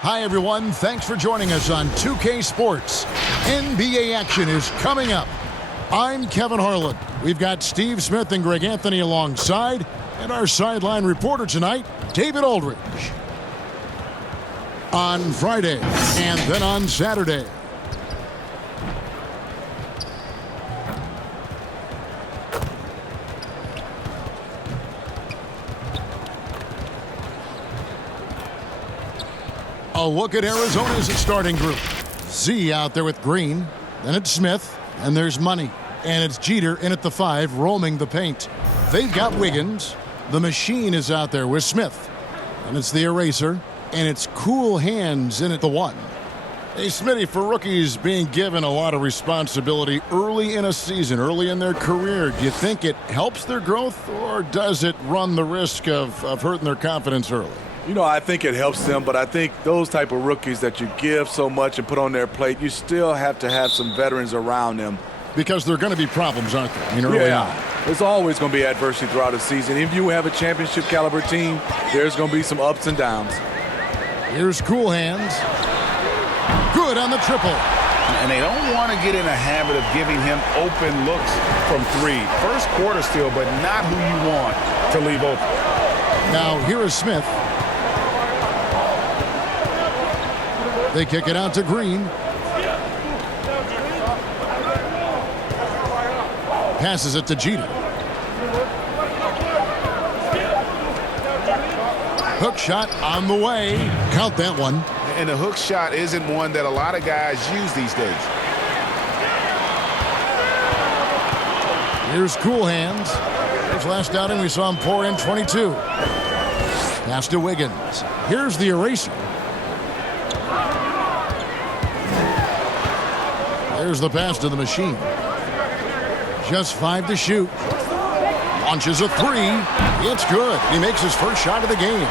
Hi, everyone. Thanks for joining us on 2K Sports. NBA action is coming up. I'm Kevin Harlan. We've got Steve Smith and Greg Anthony alongside, and our sideline reporter tonight, David Aldridge. On Friday, and then on Saturday. A look at Arizona's starting group. Z out there with Green. Then it's Smith. And there's Money. And it's Jeter in at the 5, roaming the paint. They've got Wiggins. The Machine is out there with Smith. And it's the Eraser. And it's Cool Hands in at the 1. Hey, Smitty, for rookies being given a lot of responsibility early in a season, early in their career, do you think it helps their growth, or does it run the risk of hurting their confidence early? You know, I think it helps them, but I think those type of rookies that you give so much and put on their plate, you still have to have some veterans around them. Because there are going to be problems, aren't there? I mean, early on. There's always going to be adversity throughout the season. If you have a championship caliber team, there's going to be some ups and downs. Here's Cool Hands. Good on the triple. And they don't want to get in a habit of giving him open looks from 3. First quarter still, but not who you want to leave open. Now, here is Smith. They kick it out to Green. Passes it to Jeter. Hook shot on the way. Count that one. And the hook shot isn't one that a lot of guys use these days. Here's Cool Hands. His last outing, we saw him pour in 22. Pass to Wiggins. Here's the Eraser. There's the pass to the Machine. Just 5 to shoot. Launches a 3. It's good. He makes his first shot of the game.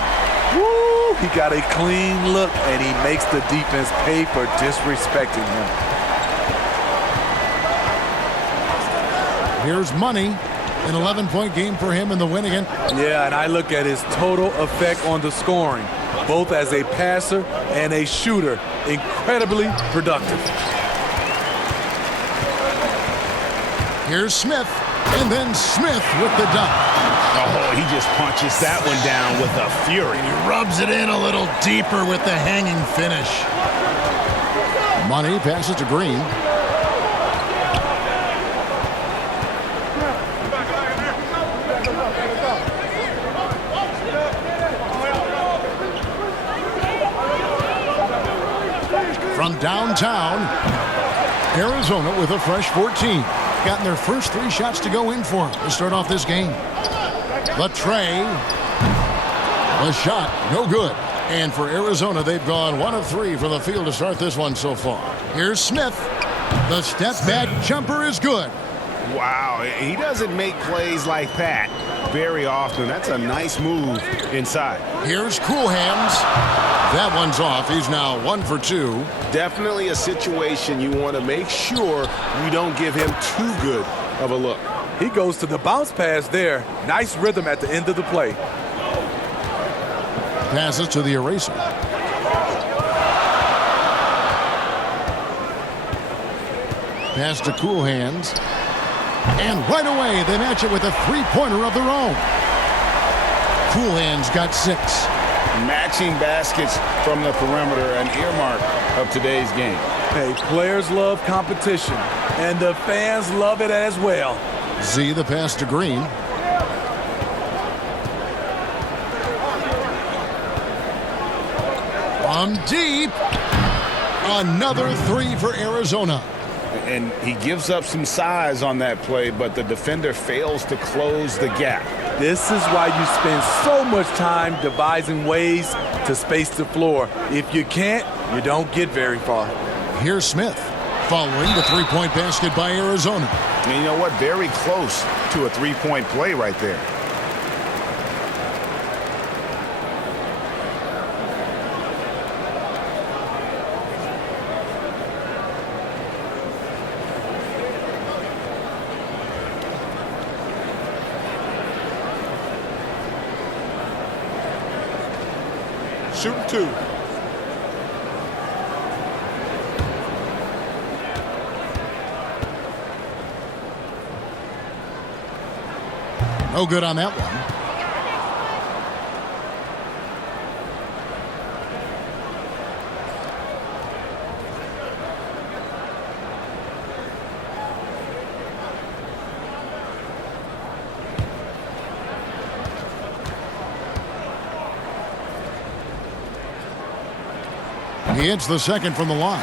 Woo! He got a clean look, and he makes the defense pay for disrespecting him. Here's Money. An 11-point game for him in the win again. Yeah, and I look at his total effect on the scoring, both as a passer and a shooter. Incredibly productive. Here's Smith, and then Smith with the dunk. Oh, he just punches that one down with a fury. He rubs it in a little deeper with the hanging finish. Money passes to Green. From downtown, Arizona with a fresh 14. Gotten their first 3 shots to go in for to start off this game. The tray. The shot, no good. And for Arizona, they've gone 1 of 3 from the field to start this one so far. Here's Smith. The step back jumper is good. Wow, he doesn't make plays like that very often. That's a nice move inside. Here's Cool Hands. That one's off. He's now 1 for 2. Definitely a situation you want to make sure you don't give him too good of a look. He goes to the bounce pass there. Nice rhythm at the end of the play. Passes to the Eraser. Pass to Cool Hands. And right away, they match it with a 3-pointer of their own. Cool Hands got 6. Matching baskets from the perimeter, an earmark of today's game. Hey, players love competition, and the fans love it as well. Z, the pass to Green. From deep. Another 3 for Arizona. And he gives up some size on that play, but the defender fails to close the gap. This is why you spend so much time devising ways to space the floor. If you can't, you don't get very far. Here's Smith following the 3-point basket by Arizona. And you know what? Very close to a 3-point play right there. Shooting 2. No good on that one. He hits the second from the line.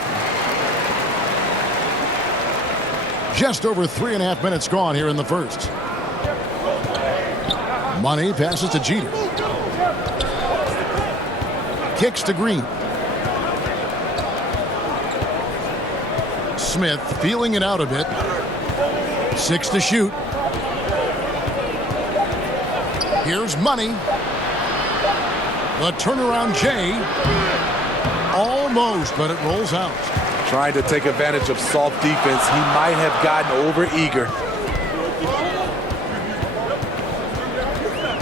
Just over 3.5 minutes gone here in the first. Money passes to Jeter. Kicks to Green. Smith feeling it out a bit. 6 to shoot. Here's Money. The turnaround J. Almost, but it rolls out. Trying to take advantage of soft defense. He might have gotten over-eager.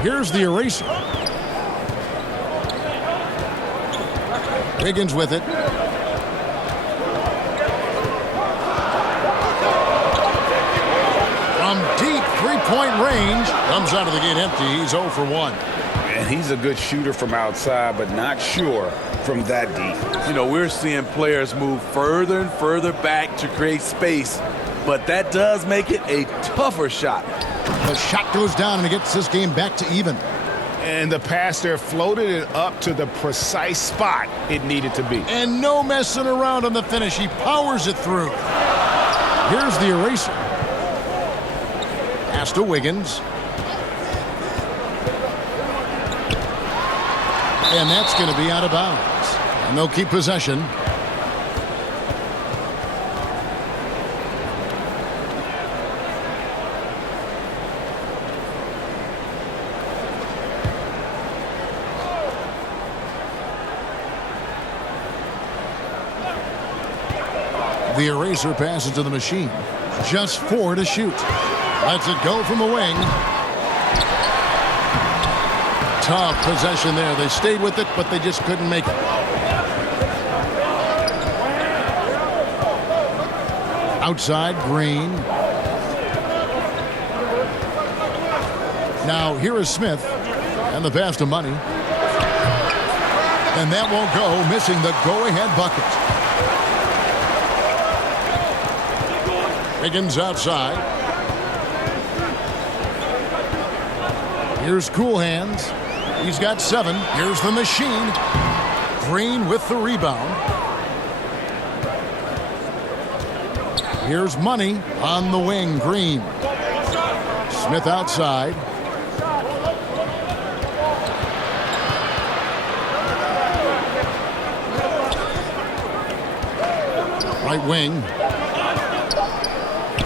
Here's the eraser. Wiggins with it. From deep three-point range. Comes out of the gate empty. He's 0 for 1. And he's a good shooter from outside, but not sure from that deep. You know, we're seeing players move further and further back to create space, but that does make it a tougher shot. The shot goes down and it gets this game back to even. And the pass there floated it up to the precise spot it needed to be. And no messing around on the finish. He powers it through. Here's the eraser. Pass to Wiggins. And that's going to be out of bounds. And they'll keep possession. The eraser passes to the machine. Just 4 to shoot. Lets it go from the wing. Tough possession there. They stayed with it, but they just couldn't make it. Outside, Green. Now, here is Smith. And the pass to Money. And that won't go, missing the go-ahead bucket. Wiggins outside. Here's Cool Hands. He's got 7. Here's the machine. Green with the rebound. Here's Money on the wing. Green. Smith outside. Right wing.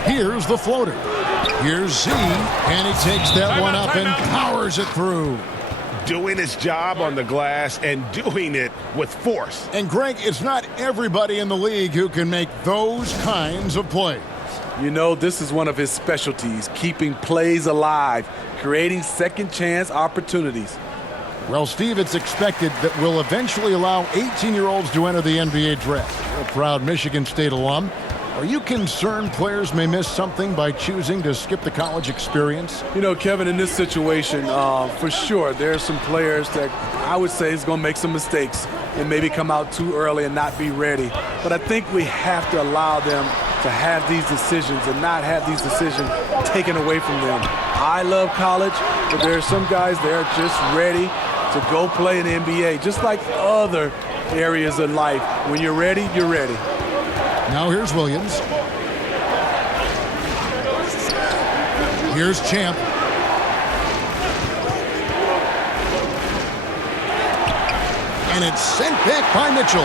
Here's the floater. Here's Z, and he takes that one up and powers it through. Doing his job on the glass and doing it with force. And Greg, it's not everybody in the league who can make those kinds of plays. You know, this is one of his specialties, keeping plays alive, creating second chance opportunities. Well, Steve, it's expected that we'll eventually allow 18-year-olds to enter the NBA draft. You're a proud Michigan State alum. Are you concerned players may miss something by choosing to skip the college experience? You know, Kevin, in this situation, for sure, there are some players that I would say is going to make some mistakes and maybe come out too early and not be ready. But I think we have to allow them to have these decisions and not have these decisions taken away from them. I love college, but there are some guys that are just ready to go play in the NBA, just like other areas of life. When you're ready, you're ready. Now here's Williams. Here's Champ. And it's sent back by Mitchell.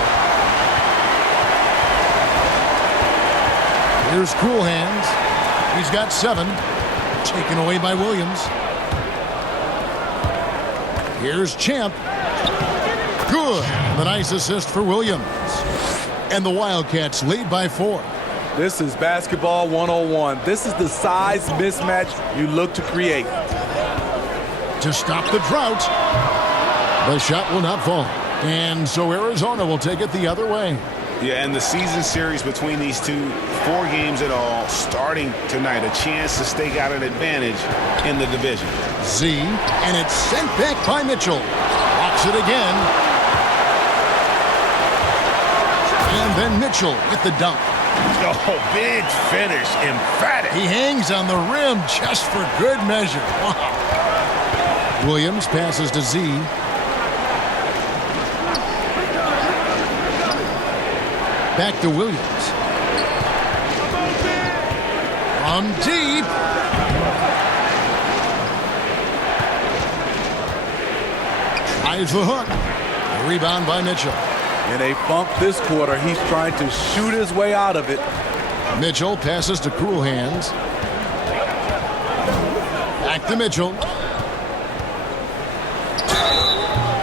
Here's Cool Hands. He's got 7. Taken away by Williams. Here's Champ. Good. The nice assist for Williams. And the Wildcats lead by 4. This is basketball 101. This is the size mismatch you look to create. To stop the drought. The shot will not fall. And so Arizona will take it the other way. Yeah, and the season series between these two, 4 games in all, starting tonight. A chance to stake out an advantage in the division. Z, and it's sent back by Mitchell. Blocks it again. And then Mitchell with the dunk. Oh, big finish, emphatic. He hangs on the rim just for good measure. Wow. Williams passes to Z. Back to Williams. From deep. Tries the hook. A rebound by Mitchell. In a funk this quarter, he's trying to shoot his way out of it. Mitchell passes to Cool Hands. Back to Mitchell.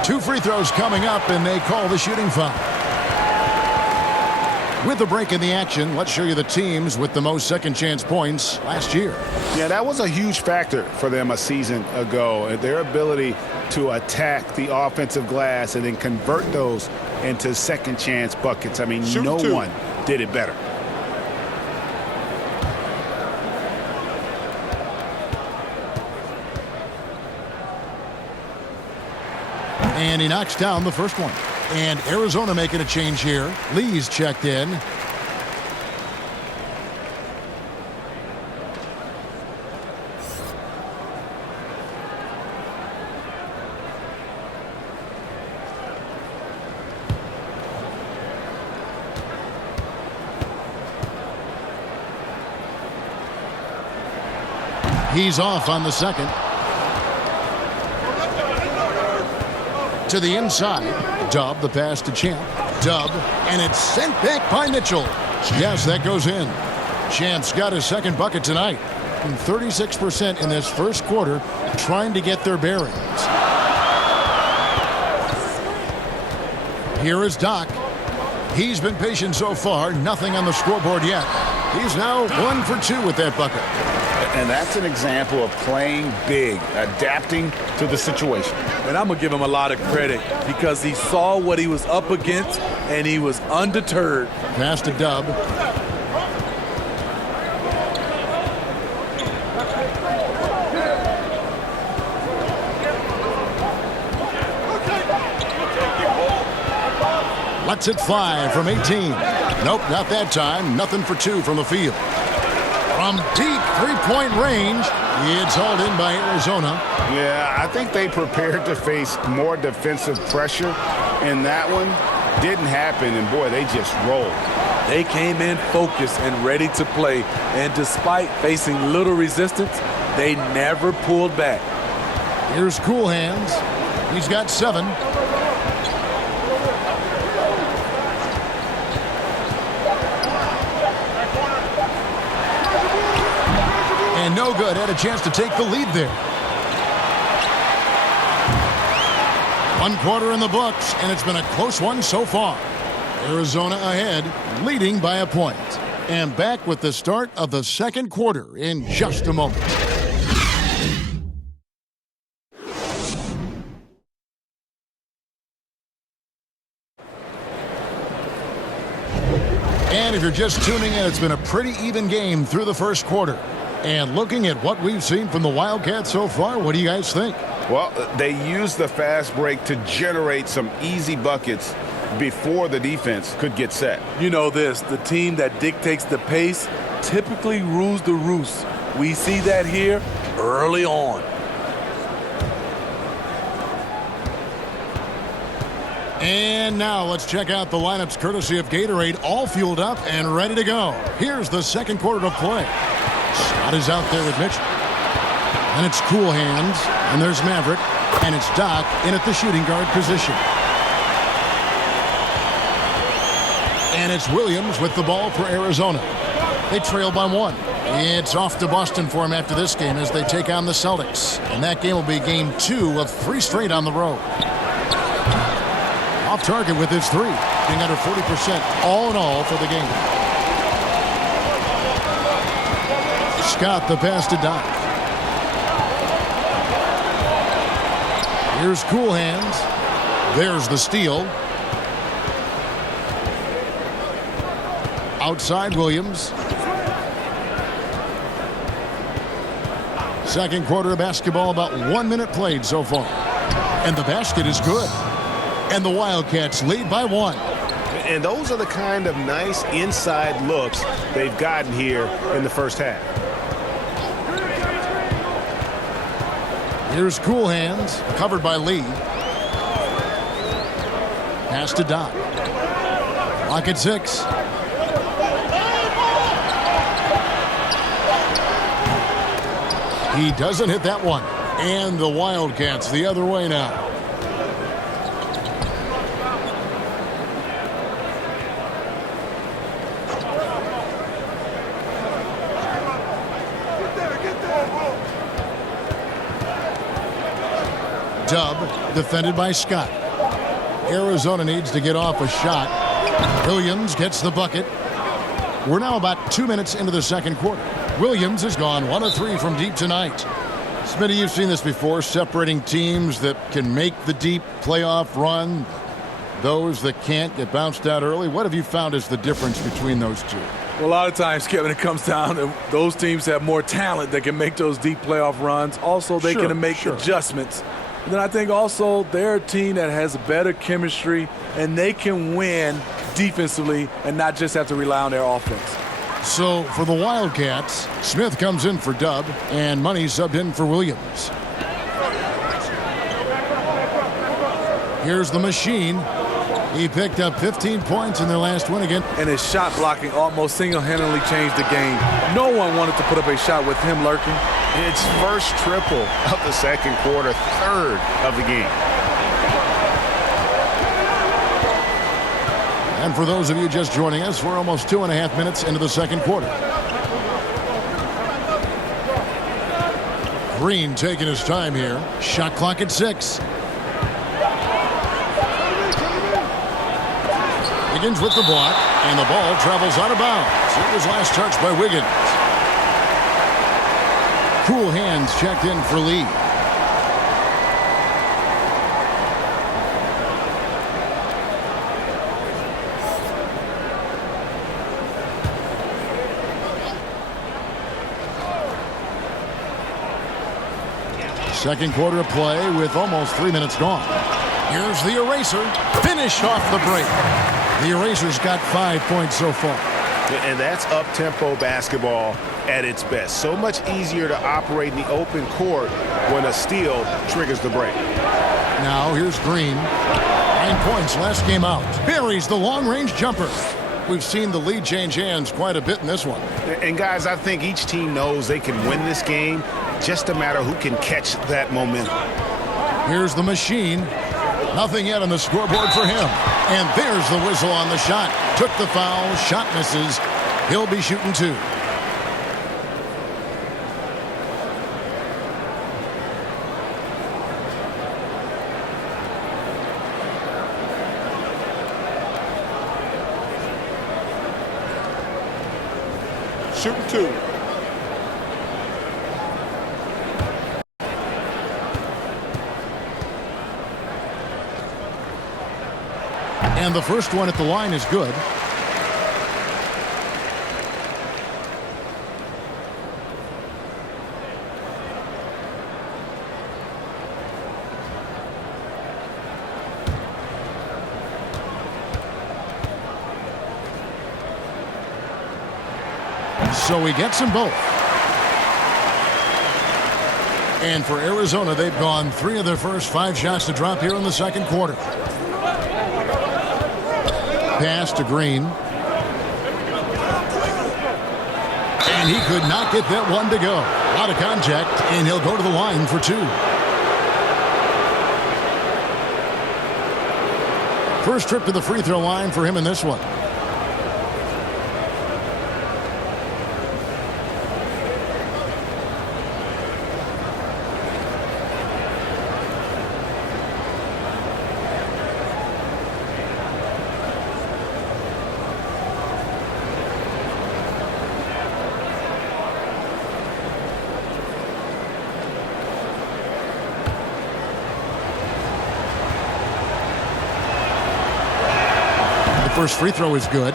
2 free throws coming up, and they call the shooting foul. With a break in the action, let's show you the teams with the most second chance points last year. Yeah, that was a huge factor for them a season ago. Their ability to attack the offensive glass and then convert those into second chance buckets. I mean, no one did it better. And he knocks down the first one. And Arizona making a change here. Lee's checked in. He's off on the second. To the inside. Dub, the pass to Champ. Dub, and it's sent back by Mitchell. Yes, that goes in. Champ's got his second bucket tonight. And 36% in this first quarter, trying to get their bearings. Here is Doc. He's been patient so far. Nothing on the scoreboard yet. He's now 1 for 2 with that bucket. And that's an example of playing big, adapting to the situation. And I'm going to give him a lot of credit because he saw what he was up against and he was undeterred. Pass to Dub. Lets it fly from 18. Nope, not that time. Nothing for 2 from the field. From deep three-point range, it's hauled in by Arizona. Yeah, I think they prepared to face more defensive pressure, and that one didn't happen, and boy, they just rolled. They came in focused and ready to play, and despite facing little resistance, they never pulled back. Here's Cool Hands. He's got 7. And no good. Had a chance to take the lead there. 1 quarter in the books, and it's been a close one so far. Arizona ahead, leading by a point. And back with the start of the second quarter in just a moment. And if you're just tuning in, it's been a pretty even game through the first quarter. And looking at what we've seen from the Wildcats so far, what do you guys think? Well, they used the fast break to generate some easy buckets before the defense could get set. You know this, the team that dictates the pace typically rules the roost. We see that here early on. And now let's check out the lineups courtesy of Gatorade, all fueled up and ready to go. Here's the second quarter of play. Shot is out there with Mitchell. And it's Cool Hands. And there's Maverick. And it's Doc in at the shooting guard position. And it's Williams with the ball for Arizona. They trail by 1. It's off to Boston for him after this game as they take on the Celtics. And that game will be game 2 of 3 straight on the road. Off target with his 3. Being under 40% all in all for the game. Scott the pass to Doc. Here's Cool Hands. There's the steal. Outside Williams. Second quarter of basketball, about 1 minute played so far. And the basket is good. And the Wildcats lead by 1. And those are the kind of nice inside looks they've gotten here in the first half. Here's Cool Hands, covered by Lee. Pass to Doc. Clock at 6. He doesn't hit that one. And the Wildcats the other way now. Dub, defended by Scott. Arizona needs to get off a shot. Williams gets the bucket. We're now about 2 minutes into the second quarter. Williams has gone 1 of 3 from deep tonight. Smitty, you've seen this before, separating teams that can make the deep playoff run, those that can't get bounced out early. What have you found is the difference between those two? Well, a lot of times, Kevin, it comes down to those teams have more talent that can make those deep playoff runs. Also, they can make adjustments. And then I think also they're a team that has better chemistry, and they can win defensively and not just have to rely on their offense. So for the Wildcats, Smith comes in for Dub, and Money subbed in for Williams. Here's the Machine. He picked up 15 points in their last win again. And his shot blocking almost single-handedly changed the game. No one wanted to put up a shot with him lurking. It's first triple of the second quarter, third of the game. And for those of you just joining us, we're almost 2.5 minutes into the second quarter. Green taking his time here. Shot clock at 6. Wiggins with the block, and the ball travels out of bounds. It was last touched by Wiggins. Cool Hands checked in for Lee. Second quarter of play with almost 3 minutes gone. Here's the eraser. Finish off the break. The eraser's got 5 points so far. And that's up-tempo basketball at its best. So much easier to operate in the open court when a steal triggers the break. Now here's Green. 9 points last game out. Buries the long-range jumper. We've seen the lead change hands quite a bit in this one. And guys, I think each team knows they can win this game. Just a matter who can catch that momentum. Here's the Machine. Nothing yet on the scoreboard for him. And there's the whistle on the shot. Took the foul. Shot misses. He'll be shooting 2. Shooting 2. And the first one at the line is good. So he gets them both. And for Arizona, they've gone 3 of their first 5 shots to drop here in the second quarter. Pass to Green. And he could not get that one to go. Out of contact, and he'll go to the line for 2. First trip to the free throw line for him in this one. First free throw is good.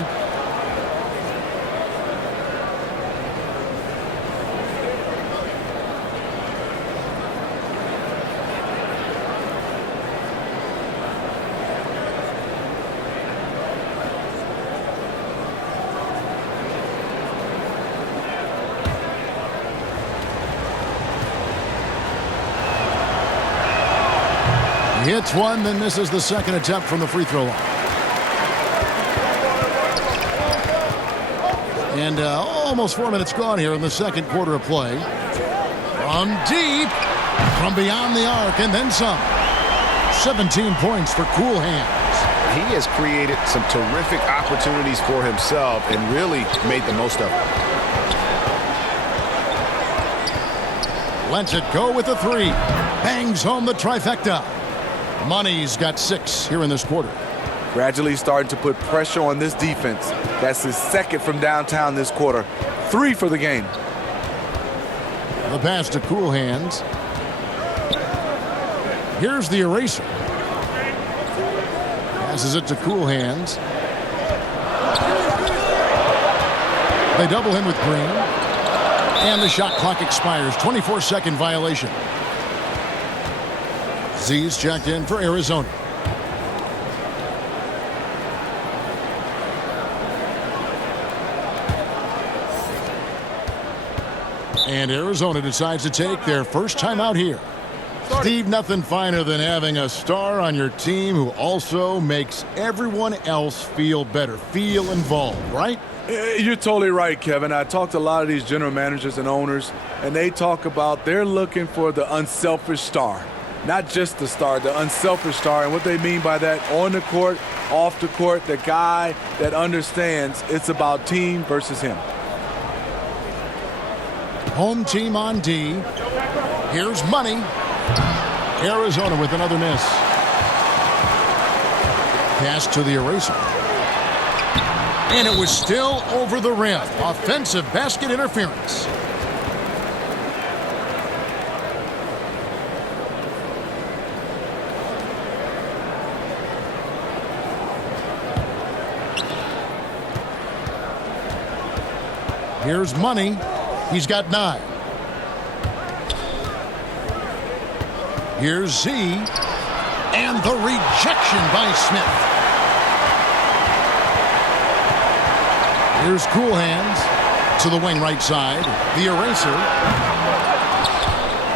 Hits one, then misses the second attempt from the free throw line. And almost 4 minutes gone here in the second quarter of play. From deep, from beyond the arc, and then some. 17 points for Cool Hands. He has created some terrific opportunities for himself and really made the most of it. Lets it go with a three. Bangs home the trifecta. Money's got 6 here in this quarter. Gradually starting to put pressure on this defense. That's his second from downtown this quarter. 3 for the game. The pass to Cool Hands. Here's the eraser. Passes it to Cool Hands. They double him with Green. And the shot clock expires. 24-second violation. Z's checked in for Arizona. And Arizona decides to take their first time out here. Steve, nothing finer than having a star on your team who also makes everyone else feel better, feel involved, right? You're totally right, Kevin. I talked to a lot of these general managers and owners, and they talk about they're looking for the unselfish star. Not just the star, the unselfish star. And what they mean by that, on the court, off the court, the guy that understands it's about team versus him. Home team on D. Here's Money. Arizona with another miss. Pass to the eraser. And it was still over the rim. Offensive basket interference. Here's Money. He's got 9. Here's Z. And the rejection by Smith. Here's Cool Hands to the wing right side. The eraser.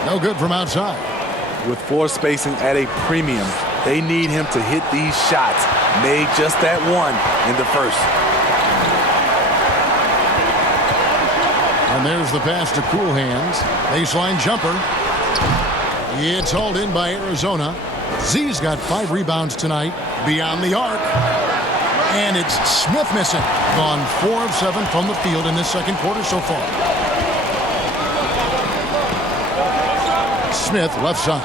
No good from outside. With floor spacing at a premium, they need him to hit these shots. Made just that one in the first. And there's the pass to Cool Hands. Baseline jumper. It's hauled in by Arizona. Z's got 5 rebounds tonight. Beyond the arc. And it's Smith missing. Gone 4 of 7 from the field in this second quarter so far. Smith left side.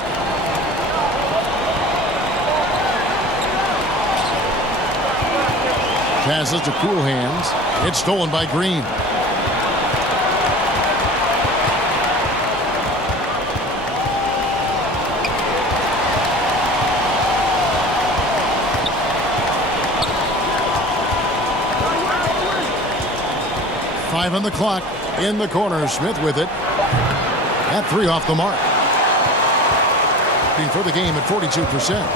Passes to Cool Hands. It's stolen by Green. Five on the clock. In the corner. Smith with it. That 3 off the mark. For the game at 42%.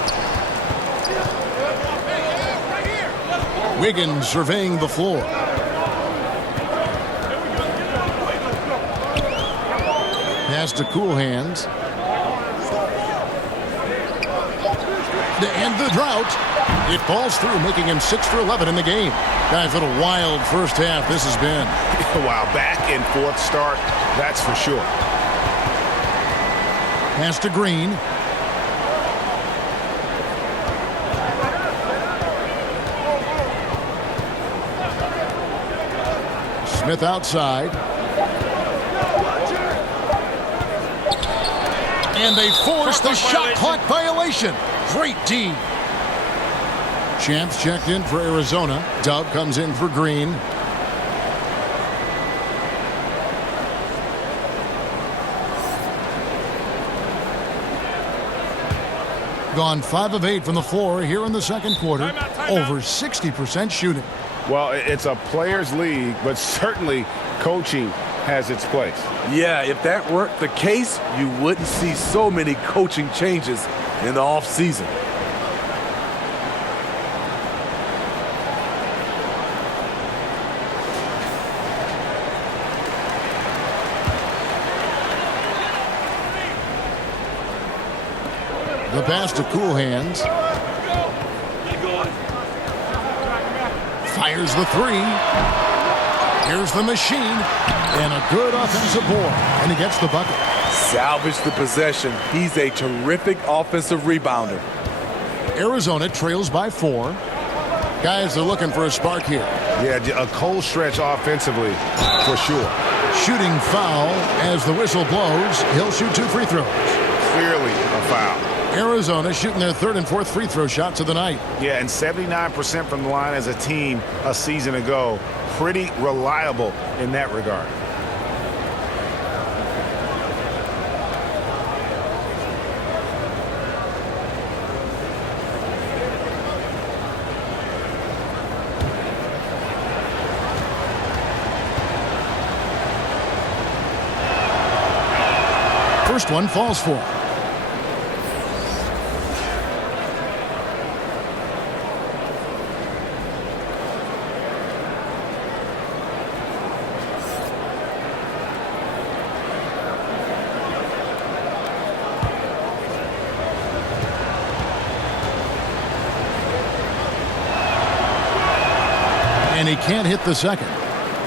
Wiggins surveying the floor. Pass to Cool Hands. To end the drought. It falls through, making him 6 for 11 in the game. Guys, what a wild first half this has been. Wow, back and forth start, that's for sure. Pass to Green. Smith outside. And they force the shot clock violation. Great D. Champs checked in for Arizona. Dub comes in for Green. Gone 5 of 8 from the floor here in the second quarter. Over 60% shooting. Well, it's a players' league, but certainly coaching has its place. Yeah, if that weren't the case, you wouldn't see so many coaching changes in the offseason. The pass to Cool Hands. Fires the three. Here's the machine. And a good offensive board. And he gets the bucket. Salvage the possession. He's a terrific offensive rebounder. Arizona trails by 4. Guys are looking for a spark here. Yeah, a cold stretch offensively, for sure. Shooting foul as the whistle blows. He'll shoot 2 free throws. Clearly a foul. Arizona shooting their 3rd and 4th free throw shots of the night. Yeah, and 79% from the line as a team a season ago. Pretty reliable in that regard. First one falls for. And he can't hit the second.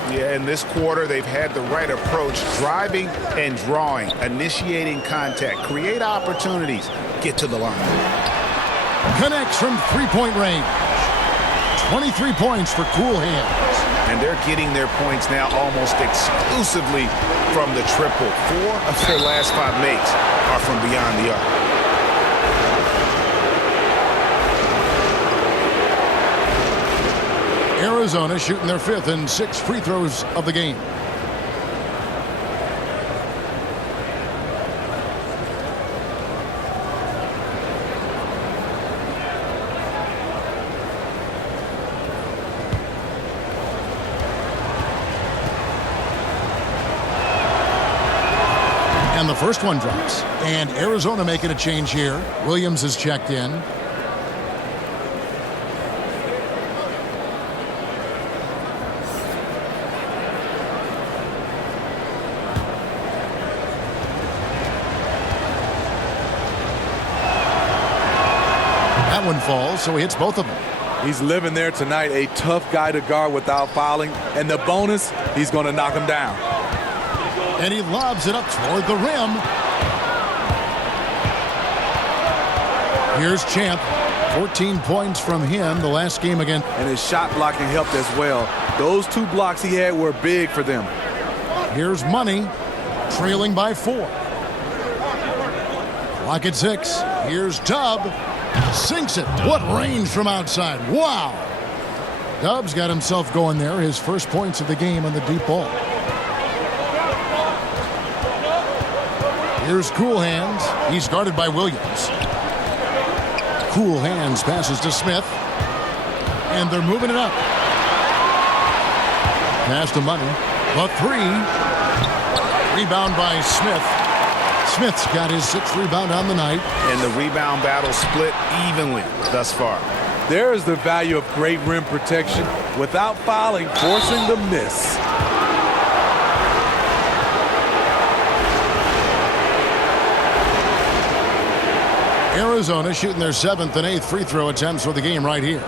Yeah, in this quarter, they've had the right approach, driving and drawing, initiating contact, create opportunities, get to the line. Connects from three-point range. 23 points for Cool Hands. And they're getting their points now almost exclusively from the triple. 4 of their last 5 makes are from beyond the arc. Arizona shooting their 5th and 6th free throws of the game. And the first one drops. And Arizona making a change here. Williams has checked in. That one falls, so he hits both of them. He's living there tonight, a tough guy to guard without fouling. And the bonus, he's going to knock him down. And he lobs it up toward the rim. Here's Champ. 14 points from him the last game again. And his shot blocking helped as well. Those 2 blocks he had were big for them. Here's Money, trailing by 4. Clock at 6. Here's Dub. Sinks it. What range from outside. Wow. Dub's got himself going there. His first points of the game on the deep ball. Here's Cool Hands. He's guarded by Williams. Cool Hands passes to Smith. And they're moving it up. Pass to Money. The 3. Rebound by Smith. Smith's got his 6th rebound on the night. And the rebound battle split evenly thus far. There is the value of great rim protection without fouling, forcing the miss. Arizona shooting their 7th and 8th free throw attempts for the game right here.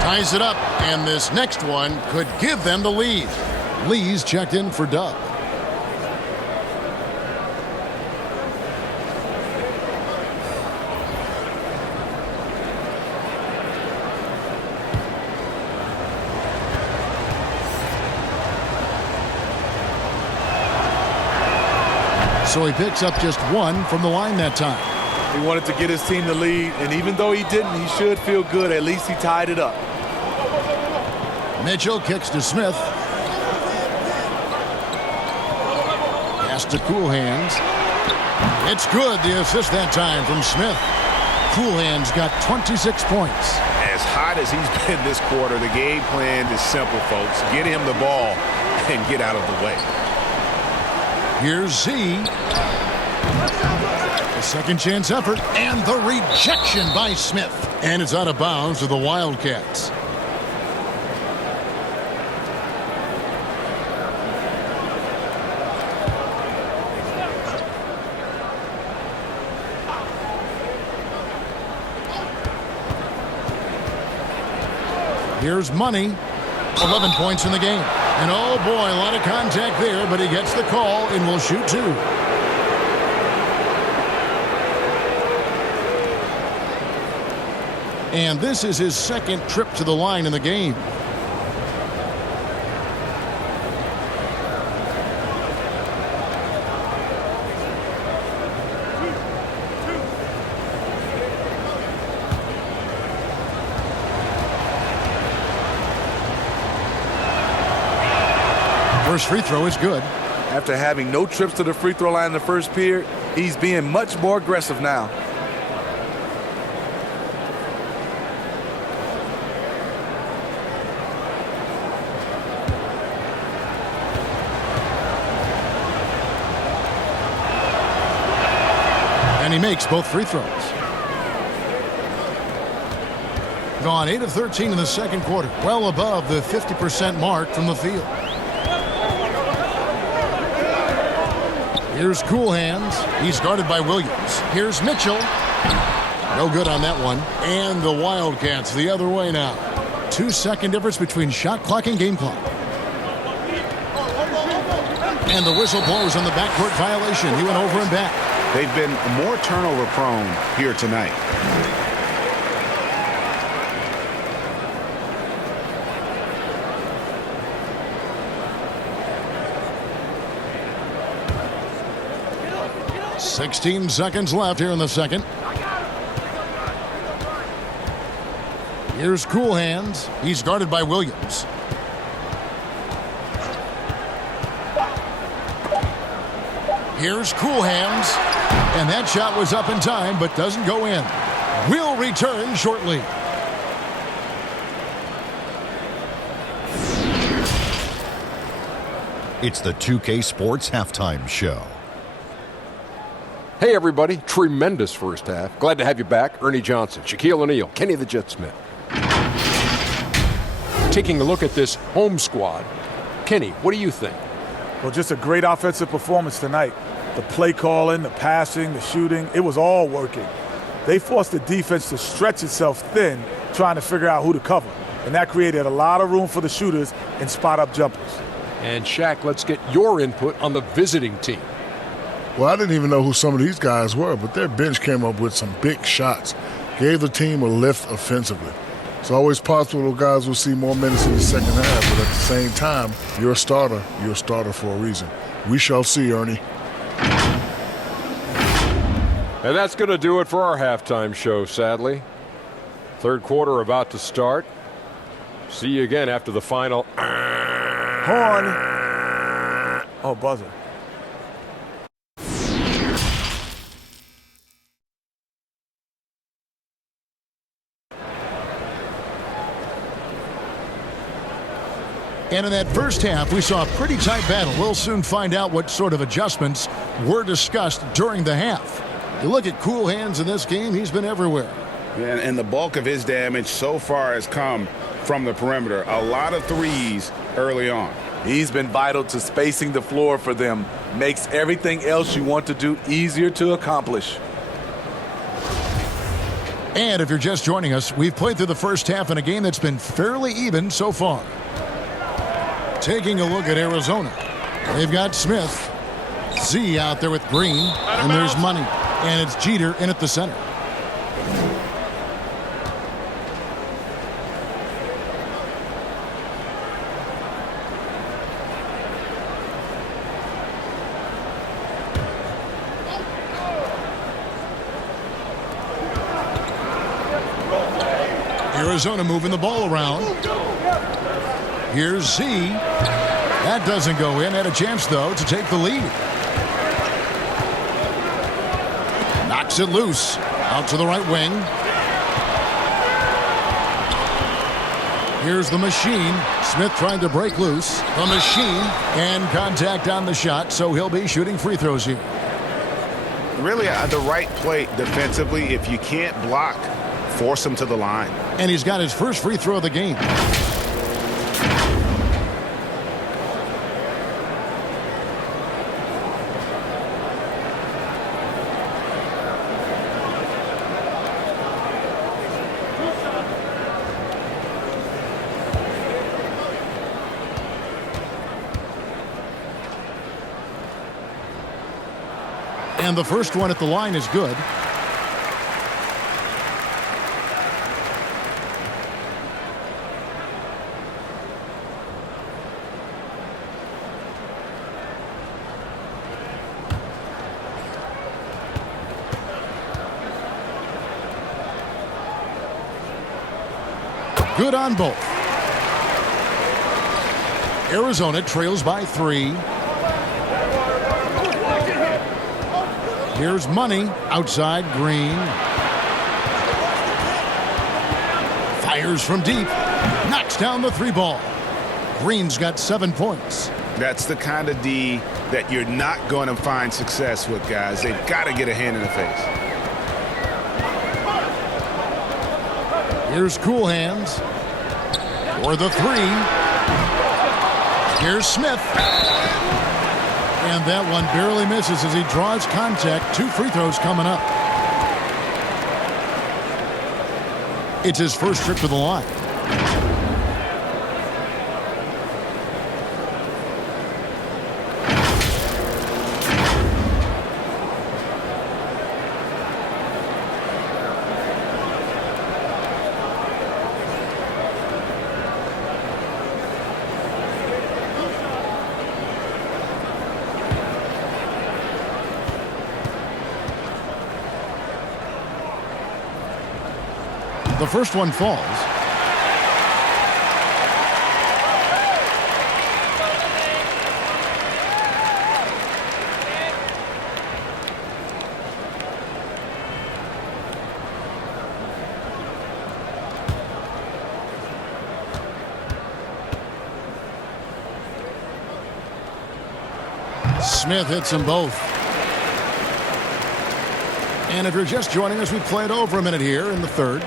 Ties it up, and this next one could give them the lead. Lee's checked in for Dub. So he picks up just 1 from the line that time. He wanted to get his team the lead, and even though he didn't, he should feel good. At least he tied it up. Mitchell kicks to Smith. Pass to Cool Hands. It's good, the assist that time from Smith. Cool Hands got 26 points. As hot as he's been this quarter, the game plan is simple, folks. Get him the ball and get out of the way. Here's Z. A second chance effort, and the rejection by Smith. And it's out of bounds to the Wildcats. Here's Money. 11 points in the game. And oh boy, a lot of contact there, but he gets the call and will shoot two. And this is his second trip to the line in the game. First free throw is good. After having no trips to the free throw line in the first period, he's being much more aggressive now. And he makes both free throws. Gone 8 of 13 in the second quarter. Well above the 50% mark from the field. Here's Cool Hands. He's guarded by Williams. Here's Mitchell. No good on that one. And the Wildcats the other way now. 2-second difference between shot clock and game clock. And the whistle blows on the backcourt violation. He went over and back. They've been more turnover prone here tonight. .16 seconds left here in the second. Here's Cool Hands. He's guarded by Williams. Here's Cool Hands. And that shot was up in time, but doesn't go in. Will return shortly. It's the 2K Sports Halftime Show. Hey everybody, tremendous first half. Glad to have you back. Ernie Johnson, Shaquille O'Neal, Kenny the Jet Smith. Taking a look at this home squad. Kenny, what do you think? Well, just a great offensive performance tonight. The play calling, the passing, the shooting, it was all working. They forced the defense to stretch itself thin, trying to figure out who to cover. And that created a lot of room for the shooters and spot-up jumpers. And Shaq, let's get your input on the visiting team. Well, I didn't even know who some of these guys were, but their bench came up with some big shots. Gave the team a lift offensively. It's always possible those guys will see more minutes in the second half, but at the same time, you're a starter for a reason. We shall see, Ernie. And that's going to do it for our halftime show, sadly. Third quarter about to start. See you again after the final. Horn. Oh, buzzer. And in that first half, we saw a pretty tight battle. We'll soon find out what sort of adjustments were discussed during the half. You look at Cool Hands in this game, he's been everywhere. And the bulk of his damage so far has come from the perimeter. A lot of threes early on. He's been vital to spacing the floor for them. Makes everything else you want to do easier to accomplish. And if you're just joining us, we've played through the first half in a game that's been fairly even so far. Taking a look at Arizona. They've got Smith. Z out there with Green. And there's Money. And it's Jeter in at the center. Arizona moving the ball around. Here's Z. That doesn't go in. Had a chance, though, to take the lead. Knocks it loose. Out to the right wing. Here's the machine. Smith trying to break loose. The machine. And contact on the shot, so he'll be shooting free throws here. Really the right play defensively. If you can't block, force him to the line. And he's got his first free throw of the game. And the first one at the line is good. Good on both. Arizona trails by 3. Here's Money outside Green. Fires from deep. Knocks down the 3 ball. Green's got 7 points. That's the kind of D that you're not going to find success with, guys. They've got to get a hand in the face. Here's Cool Hands for the 3. Here's Smith. And that one barely misses as he draws contact. 2 free throws coming up. It's his first trip to the line. The first one falls. Smith hits them both. And if you're just joining us, we played over a minute here in the third.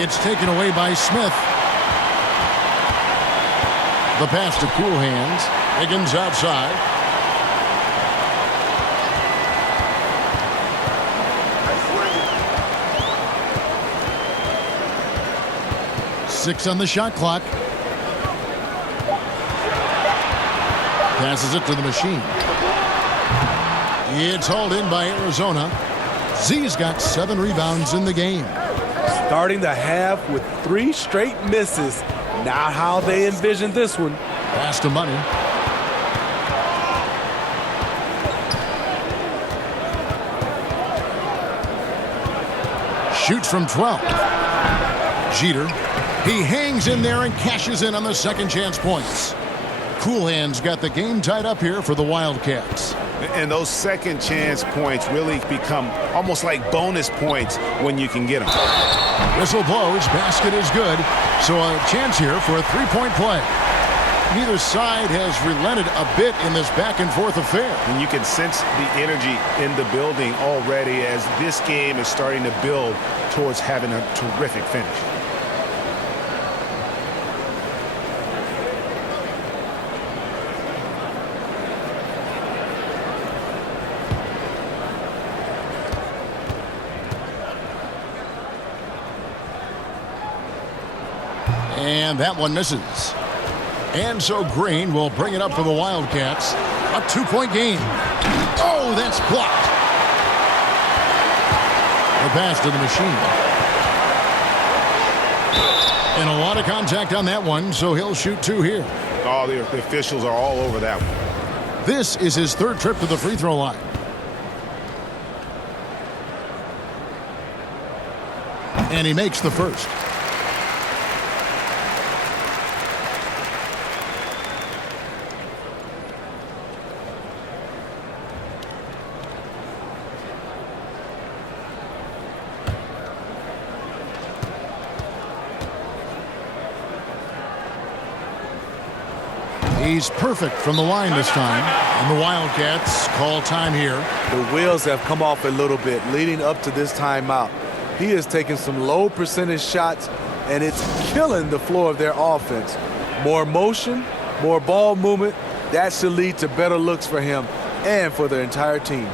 It's taken away by Smith. The pass to Cool Hands. Higgins outside. Six on the shot clock. Passes it to the machine. It's hauled in by Arizona. Z's got 7 rebounds in the game. Starting the half with 3 straight misses. Not how they envisioned this one. Pass to Money. Shoots from 12. Jeter. He hangs in there and cashes in on the second chance points. Cool Hands got the game tied up here for the Wildcats. And those second chance points really become almost like bonus points when you can get them. Whistle blows, basket is good. So a chance here for a 3-point play. Neither side has relented a bit in this back and forth affair. And you can sense the energy in the building already as this game is starting to build towards having a terrific finish. And that one misses. And so Green will bring it up for the Wildcats. A 2-point game. Oh, that's blocked. The pass to the machine. And a lot of contact on that one, so he'll shoot 2 here. Oh, the officials are all over that one. This is his 3rd trip to the free throw line. And he makes the first. He's perfect from the line this time. And the Wildcats call time here. The wheels have come off a little bit leading up to this timeout. He has taken some low percentage shots, and it's killing the flow of their offense. More motion, more ball movement, that should lead to better looks for him and for the entire team.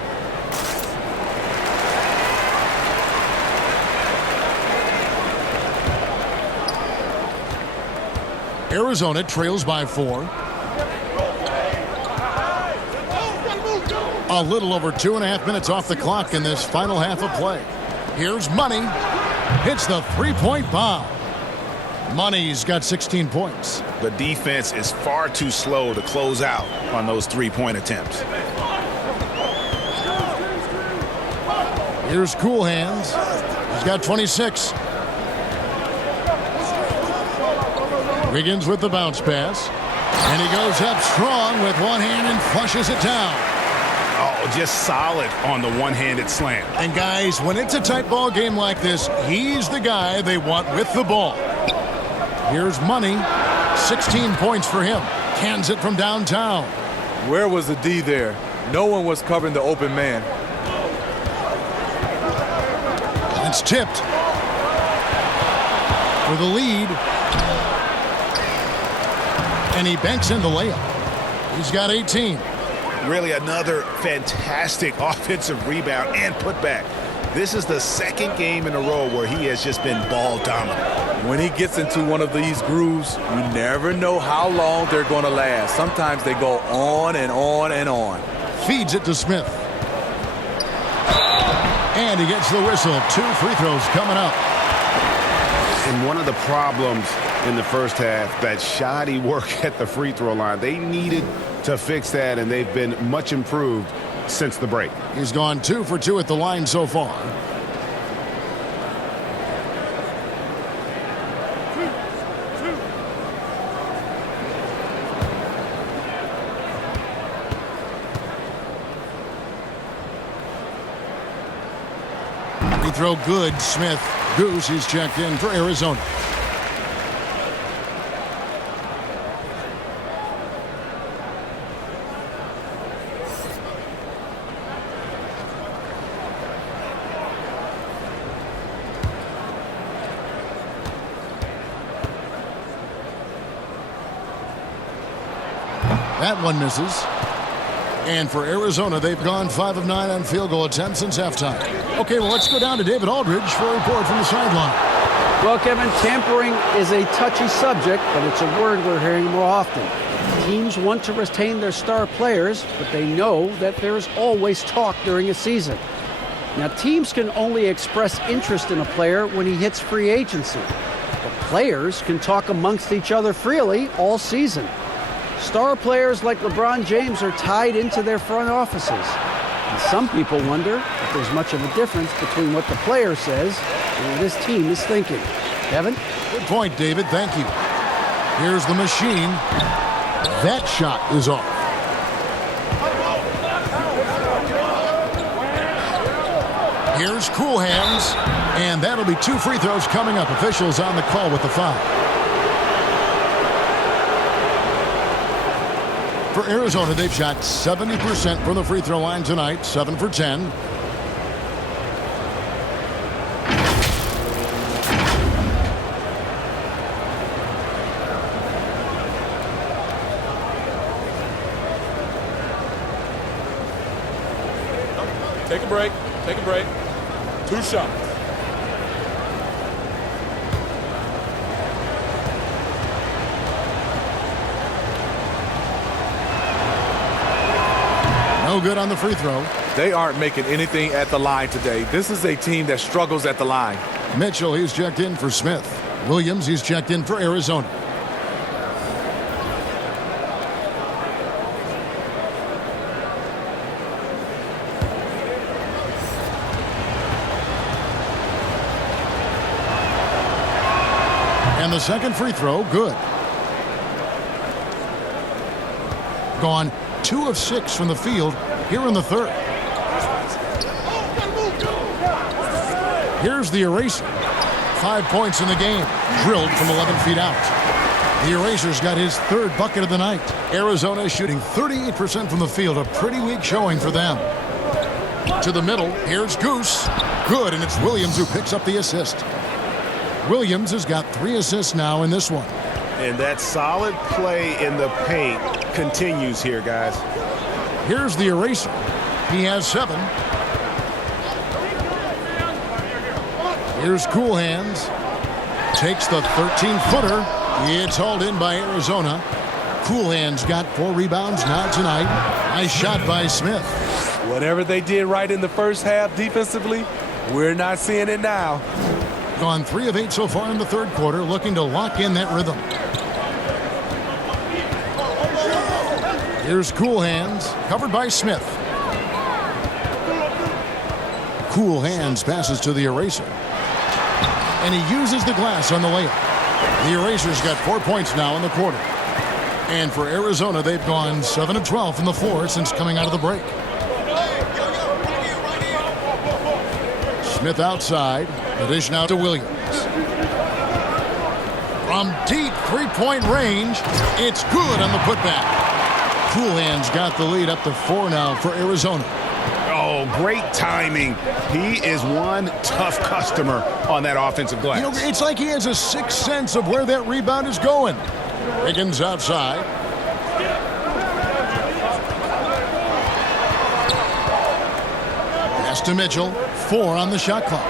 Arizona trails by 4. A little over 2.5 minutes off the clock in this final half of play. Here's Money. Hits the three-point bomb. Money's got 16 points. The defense is far too slow to close out on those three-point attempts. Here's Cool Hands. He's got 26. Wiggins with the bounce pass. And he goes up strong with one hand and flushes it down. Oh, just solid on the one-handed slam. And guys, when it's a tight ball game like this, he's the guy they want with the ball. Here's Money. 16 points for him. Cans it from downtown. Where was the D there? No one was covering the open man. It's tipped. For the lead. And he banks in the layup. He's got 18. Really another fantastic offensive rebound and putback. This is the second game in a row where he has just been ball dominant. When he gets into one of these grooves, you never know how long they're going to last. Sometimes they go on and on and on. Feeds it to Smith. And he gets the whistle. 2 free throws coming up. And one of the problems in the first half, that shoddy work at the free throw line. They needed to fix that, and they've been much improved since the break. He's gone 2 for 2 at the line so far. Free throw good. Smith. Goose, he's checked in for Arizona. That one misses. And for Arizona, they've gone 5 of 9 on field goal attempts since halftime. Okay, well, let's go down to David Aldridge for a report from the sideline. Well, Kevin, tampering is a touchy subject, but it's a word we're hearing more often. Teams want to retain their star players, but they know that there's always talk during a season. Now, teams can only express interest in a player when he hits free agency. But players can talk amongst each other freely all season. Star players like LeBron James are tied into their front offices. And some people wonder if there's much of a difference between what the player says and what his team is thinking. Kevin? Good point, David. Thank you. Here's the machine. That shot is off. Here's Cool Hands. And that'll be 2 free throws coming up. Officials on the call with the foul. For Arizona, they've shot 70% from the free throw line tonight, 7 for 10. Take a break. Take a break. 2 shots. No good on the free throw. They aren't making anything at the line today. This is a team that struggles at the line. Mitchell, he's checked in for Smith. Williams, he's checked in for Arizona. And the second free throw, good. Gone 2 of 6 from the field here in the third. Here's the eraser. 5 points in the game. Drilled from 11 feet out. The eraser's got his 3rd bucket of the night. Arizona shooting 38% from the field, a pretty weak showing for them. To the middle, here's Goose. Good, and it's Williams who picks up the assist. Williams has got 3 assists now in this one. And that solid play in the paint continues here, guys. Here's the eraser. He has 7. Here's Cool Hands. Takes the 13-footer. It's hauled in by Arizona. Cool Hands got 4 rebounds now tonight. Nice shot by Smith. Whatever they did right in the first half defensively, we're not seeing it now. Gone 3 of 8 so far in the third quarter, looking to lock in that rhythm. Here's Cool Hands, covered by Smith. Cool Hands passes to the eraser. And he uses the glass on the layup. The eraser's got 4 points now in the quarter. And for Arizona, they've gone 7 of 12 from the floor since coming out of the break. Smith outside. The dish now to Williams. From deep three-point range, it's good on the putback. Cool Hands got the lead up to 4 now for Arizona. Oh, great timing. He is one tough customer on that offensive glass. You know, it's like he has a sixth sense of where that rebound is going. Wiggins outside. Pass to Mitchell. 4 on the shot clock.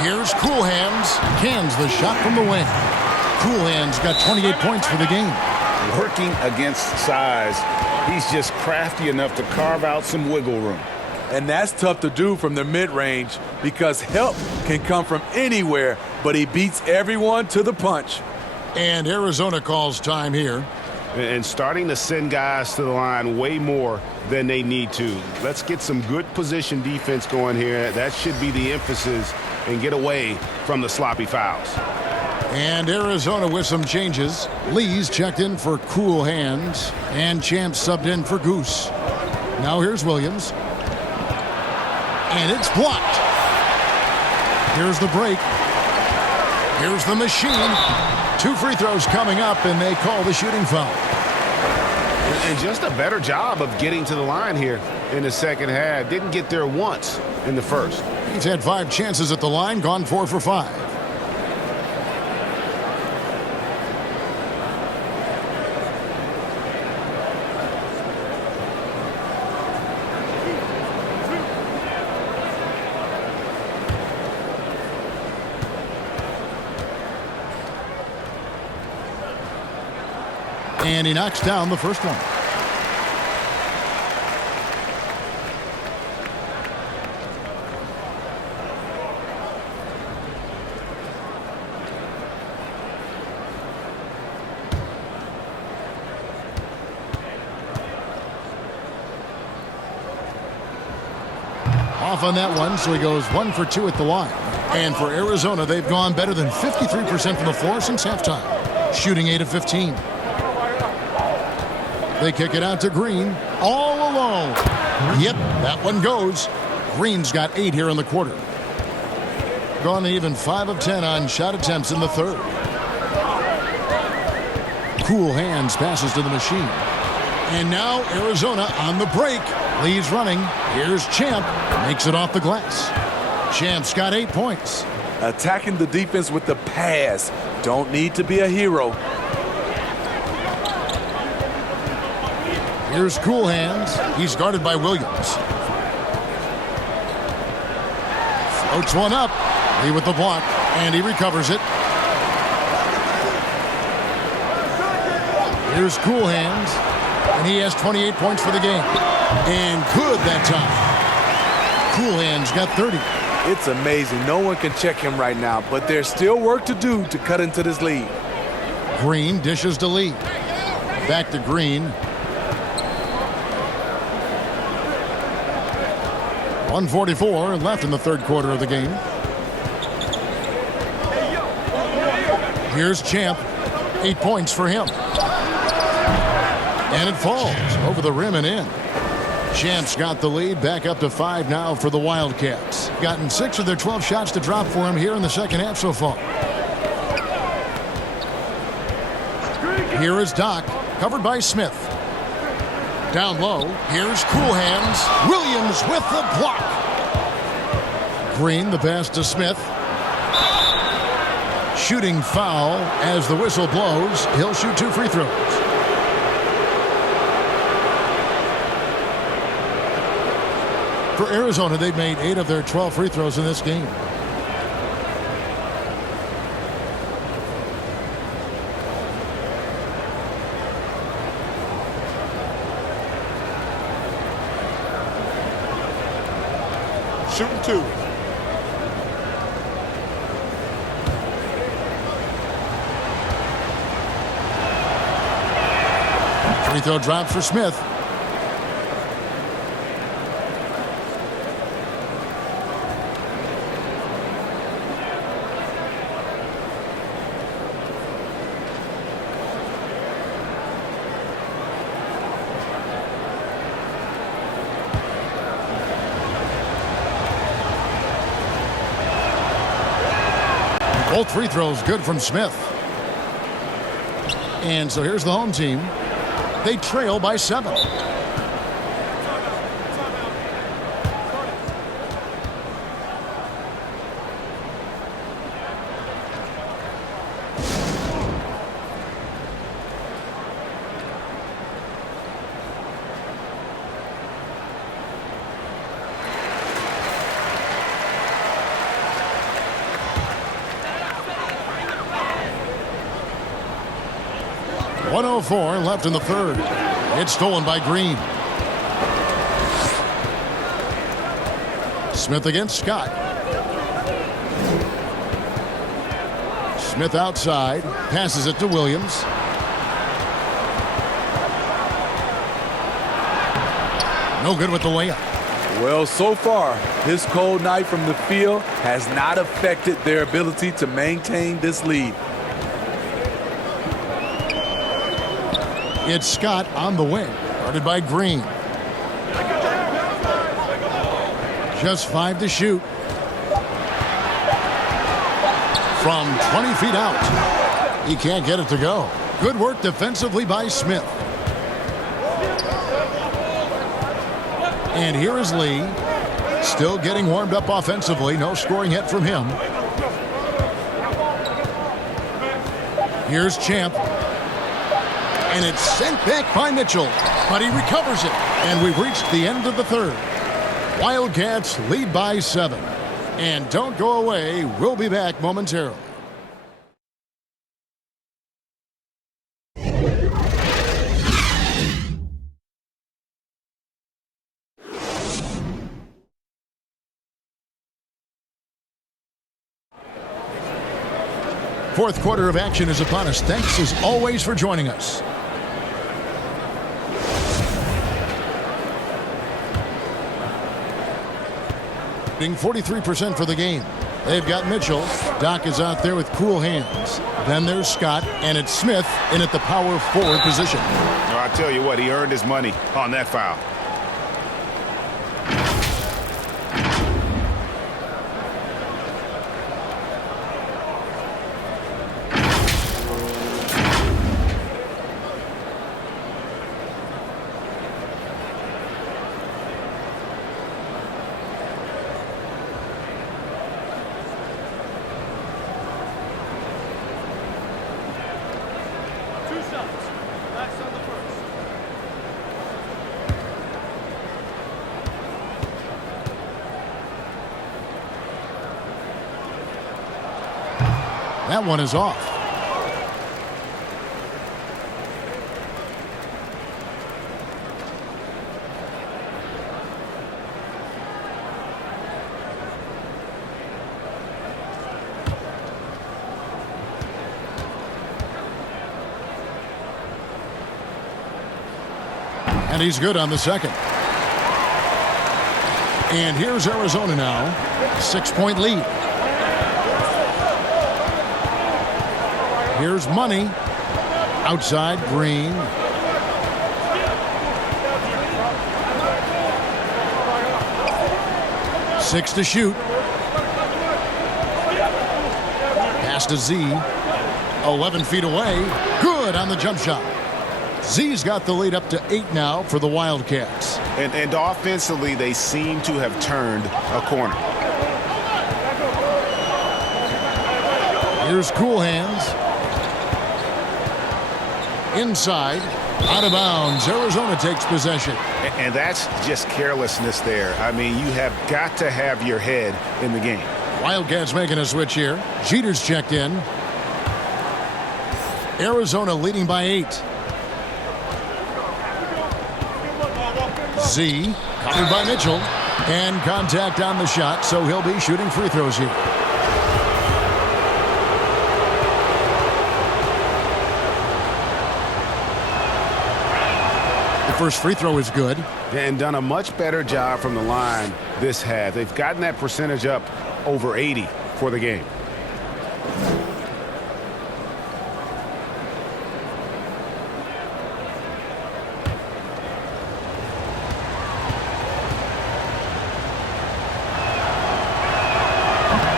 Here's Cool Hands. Cans the shot from the wing. Cool Hands got 28 points for the game. Working against size, he's just crafty enough to carve out some wiggle room. And that's tough to do from the mid-range because help can come from anywhere, but he beats everyone to the punch. And Arizona calls time here. And starting to send guys to the line way more than they need to. Let's get some good position defense going here. That should be the emphasis, and get away from the sloppy fouls. And Arizona with some changes. Lee's checked in for Cool Hands, and Champ subbed in for Goose. Now here's Williams. And it's blocked. Here's the break. Here's the machine. 2 free throws coming up, and they call the shooting foul. And just a better job of getting to the line here in the second half. Didn't get there once in the first. He's had 5 chances at the line, gone 4 for 5. And he knocks down the first one. Off on that one, so he goes 1 for 2 at the line. And for Arizona, they've gone better than 53% from the floor since halftime, shooting 8 of 15. They kick it out to Green, all alone. Yep, that one goes. Green's got 8 here in the quarter. Gone even 5 of 10 on shot attempts in the third. Cool Hands passes to the machine. And now Arizona on the break. Lee's running. Here's Champ. Makes it off the glass. Champ's got 8 points. Attacking the defense with the pass. Don't need to be a hero. Here's Cool Hands. He's guarded by Williams. Floats one up. Lee with the block, and he recovers it. Here's Cool Hands, and he has 28 points for the game. And good that time. Cool Hands got 30. It's amazing. No one can check him right now, but there's still work to do to cut into this lead. Green dishes to Lee. Back to Green. 1:44 left in the third quarter of the game. Here's Champ. 8 points for him. And it falls over the rim and in. Champ's got the lead, back up to 5 now for the Wildcats. Gotten 6 of their 12 shots to drop for him here in the second half so far. Here is Doc, covered by Smith. Down low, here's Cool Hands. Williams with the block. Green, the pass to Smith. Shooting foul as the whistle blows. He'll shoot 2 free throws. For Arizona, they've made 8 of their 12 free throws in this game. Shooting 2. Free throw drop for Smith. Both free throws good from Smith. And so here's the home team. They trail by 7. .104 left in the third. It's stolen by Green. Smith against Scott. Smith outside. Passes it to Williams. No good with the layup. Well, so far, his cold night from the field has not affected their ability to maintain this lead. It's Scott on the wing, guarded by Green. Just 5 to shoot. From 20 feet out. He can't get it to go. Good work defensively by Smith. And here is Lee. Still getting warmed up offensively. No scoring yet from him. Here's Champ. And it's sent back by Mitchell, but he recovers it. And we've reached the end of the third. Wildcats lead by 7. And don't go away. We'll be back momentarily. Fourth quarter of action is upon us. Thanks as always for joining us. 43% for the game. They've got Mitchell. Doc is out there with cool hands. Then there's Scott, and it's Smith in at the power forward position. No, I tell you what, he earned his money on that foul. That one is off. And he's good on the second. And here's Arizona now. 6-point lead. Here's Money. Outside, Green. Six to shoot. Pass to Z. 11 feet away. Good good on the jump shot. Z's got the lead up to 8 now for the Wildcats. And offensively, they seem to have turned a corner. Here's Cool Hands. Inside. Out of bounds. Arizona takes possession. And that's just carelessness there. I mean, you have got to have your head in the game. Wildcats making a switch here. Jeter's checked in. Arizona leading by 8. Z covered by Mitchell. And contact on the shot, so he'll be shooting free throws here. First free throw is good. And done a much better job from the line this half. They've gotten that percentage up over 80 for the game.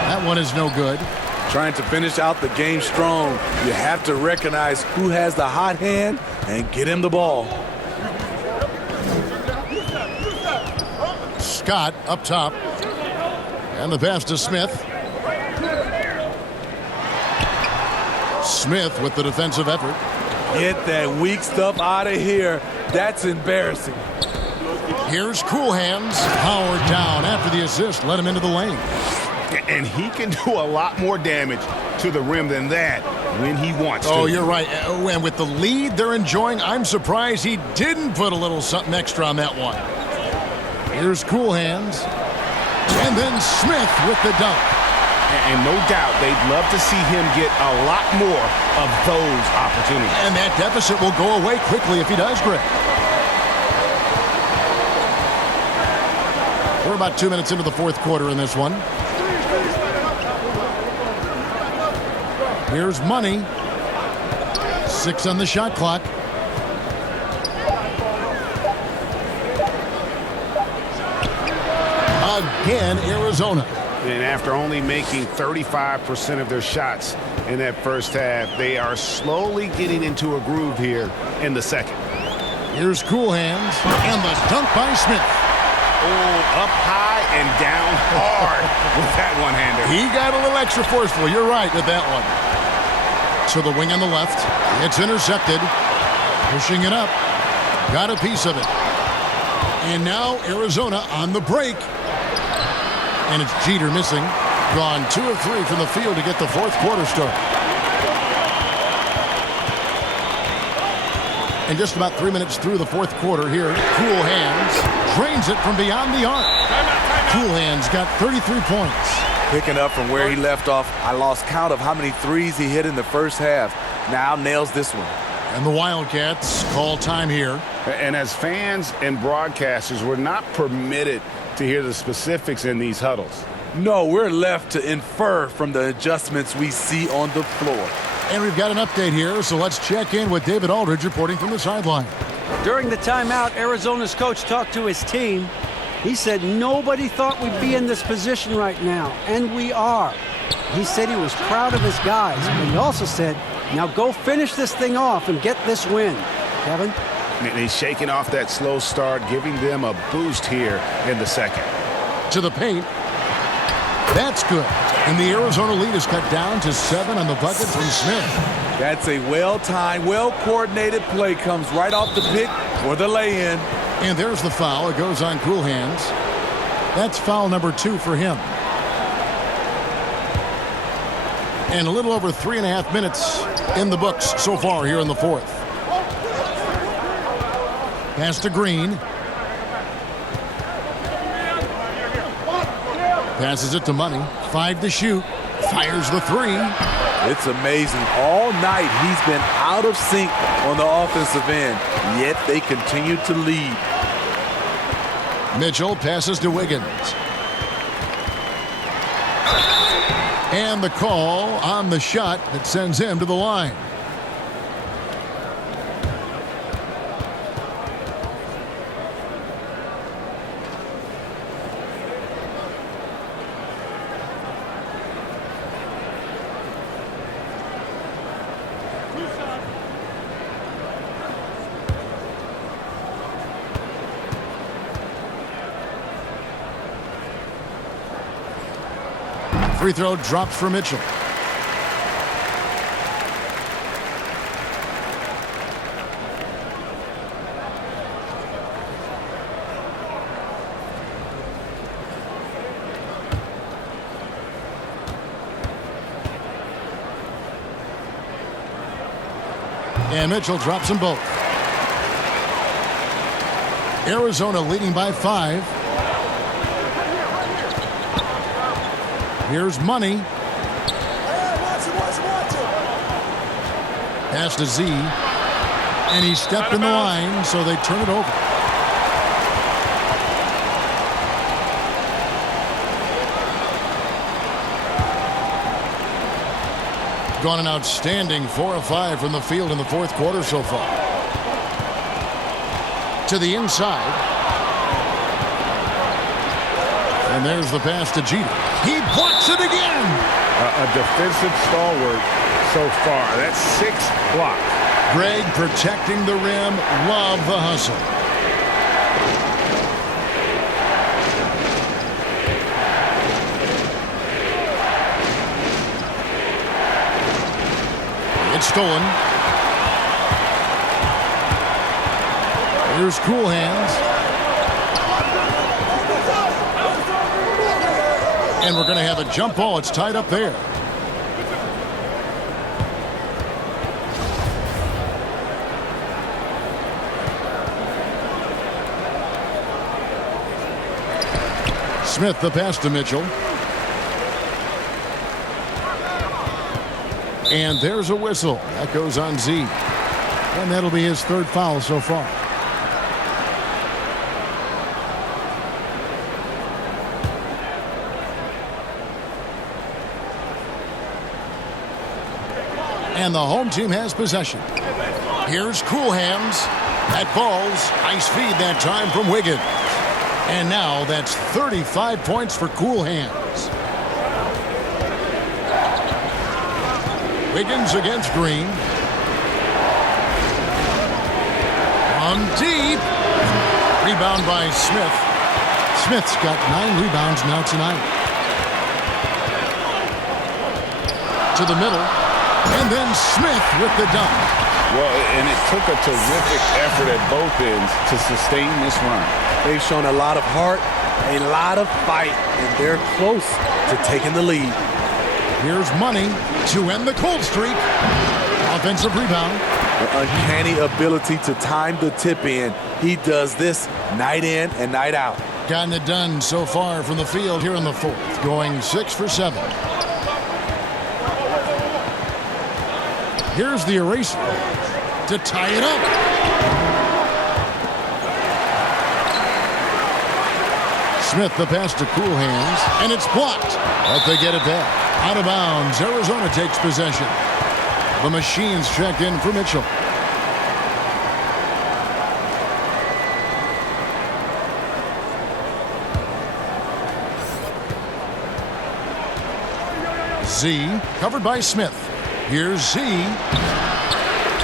That one is no good. Trying to finish out the game strong. You have to recognize who has the hot hand and get him the ball. Scott up top. And the pass to Smith. Smith with the defensive effort. Get that weak stuff out of here. That's embarrassing. Here's Cool Hands. Powered down after the assist. Let him into the lane. And he can do a lot more damage to the rim than that when he wants to. Oh, you're right. And with the lead they're enjoying, I'm surprised he didn't put a little something extra on that one. Here's Cool Hands. And then Smith with the dunk. And no doubt they'd love to see him get a lot more of those opportunities. And that deficit will go away quickly if he does, Greg. We're about 2 minutes into the fourth quarter in this one. Here's Money. 6 on the shot clock. Again, Arizona. And after only making 35% of their shots in that first half, they are slowly getting into a groove here in the second. Here's Cool Hands. And the dunk by Smith. Oh, up high and down hard with that one-hander. He got a little extra forceful. You're right with that one. To the wing on the left. It's intercepted. Pushing it up. Got a piece of it. And now Arizona on the break. And it's Jeter missing. Gone 2 of 3 from the field to get the fourth quarter start. And just about 3 minutes through the fourth quarter here. Cool Hands drains it from beyond the arc. Cool Hands got 33 points. Picking up from where he left off. I lost count of how many threes he hit in the first half. Now nails this one. And the Wildcats call time here. And as fans and broadcasters, we're not permitted to hear the specifics in these huddles. No, we're left to infer from the adjustments we see on the floor. And we've got an update here, so let's check in with David Aldridge reporting from the sideline. During the timeout, Arizona's coach talked to his team. He said nobody thought we'd be in this position right now, and we are. He said he was proud of his guys, but he also said, now go finish this thing off and get this win. Kevin? And he's shaking off that slow start, giving them a boost here in the second. To the paint. That's good. And the Arizona lead is cut down to 7 on the bucket from Smith. That's a well-timed, well-coordinated play. Comes right off the pick for the lay-in. And there's the foul. It goes on Cool Hands. That's foul number 2 for him. And a little over 3.5 minutes in the books so far here in the fourth. Pass to Green. Passes it to Money. 5 to shoot. Fires the 3. It's amazing. All night he's been out of sync on the offensive end, yet they continue to lead. Mitchell passes to Wiggins. And the call on the shot that sends him to the line. Free throw drops for Mitchell. And Mitchell drops them both. Arizona leading by 5. Here's Money. Pass to Z. And he stepped in the line, so they turn it over. Gone an outstanding 4 of 5 from the field in the fourth quarter so far. To the inside. And there's the pass to Jeter. He blocks it again. A defensive stalwart so far. That's 6 blocks. Greg protecting the rim. Love the hustle. It's stolen. Here's Cool Hands. And we're going to have a jump ball. It's tied up there. Smith the pass to Mitchell. And there's a whistle. That goes on Z. And that'll be his 3rd foul so far. And the home team has possession. Here's Cool Hands. That falls. Nice feed that time from Wiggins. And now that's 35 points for Cool Hands. Wiggins against Green. On deep. Rebound by Smith. Smith's got 9 rebounds now tonight. To the middle. And then Smith with the dunk. Well, and it took a terrific effort at both ends to sustain this run. They've shown a lot of heart, a lot of fight, and they're close to taking the lead. Here's Money to end the cold streak. Offensive rebound. An uncanny ability to time the tip in. He does this night in and night out. Gotten it done so far from the field here in the 4th. Going 6 for 7. Here's the eraser to tie it up. Smith the pass to Cool Hands. And it's blocked. But they get it back. Out of bounds. Arizona takes possession. The Machines check in for Mitchell. Z covered by Smith. Here's Z.